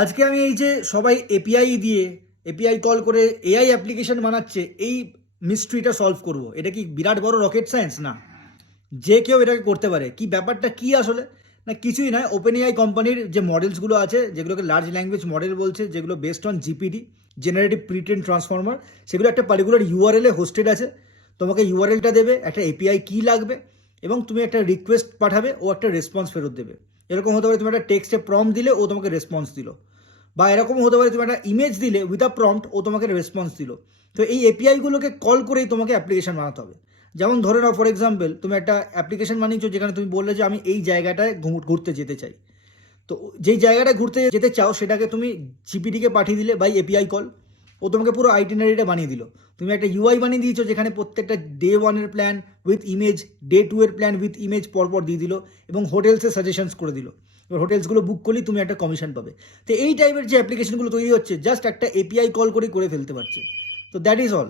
আজকে আমি এই যে সবাই এপিআই দিয়ে এপিআই কল করে এআই অ্যাপ্লিকেশন বানাচ্ছে, এই মিস্ট্রিটা সলভ করব। এটা কি বিরাট বড় রকেট সায়েন্স? না, যে কেউ এটাকে করতে পারে। কি ব্যাপারটা কি আসলে? না, কিছুই নয়। ওপেন এআই কোম্পানির যে মডেলসগুলো আছে, যেগুলোকে লার্জ ল্যাঙ্গুয়েজ মডেল বলছে, যেগুলো based on GPT, generative pretrain transformer, সেগুলো একটা পার্টিকুলার ইউআরএল এ হোস্টেড আছে। তোমাকে ইউআরএলটা দেবে, একটা এপিআই কি লাগবে, এবং তুমি একটা রিকোয়েস্ট পাঠাবে, ও একটা রেসপন্স ফেরত দেবে। এরকম হতে পারে তুমি একটা টেক্সটে প্রম্পট দিলে, ও তোমাকে রেসপন্স দিল। বা এরকম হতে পারে তুমি একটা ইমেজ দিলে উইথ আ প্রম্পট, ও তোমাকে রেসপন্স দিল। তো এই এপিআইগুলোকে কল করেই তোমাকে অ্যাপ্লিকেশন বানাতে হবে। যেমন ধরে নাও, ফর এক্সাম্পল, তুমি একটা অ্যাপ্লিকেশন বানিয়েছো যেখানে তুমি বললে যে আমি এই জায়গাটায় ঘুরতে যেতে চাই। তো যেই জায়গাটায় ঘুরতে যেতে চাও সেটাকে তুমি জিপিটিকে পাঠিয়ে দিলে বাই এপিআই কল, ও তোমাকে পুরো আইটিনারিটা বানিয়ে দিল। তুমি একটা ইউআই বানিয়ে দিয়েছো যেখানে প্রত্যেকটা ডে ওয়ানের plan with image, day two এর প্ল্যান উইথ ইমেজ পরপর দিয়ে দিল, এবং হোটেলসের সাজেশনস করে দিল। এবার হোটেলসগুলো বুক করলেই তুমি একটা কমিশন পাবে। তো এই টাইপের যে অ্যাপ্লিকেশনগুলো তৈরি হচ্ছে, জাস্ট একটা এপিআই কল করেই করে ফেলতে পারছে। তো দ্যাট ইজ অল।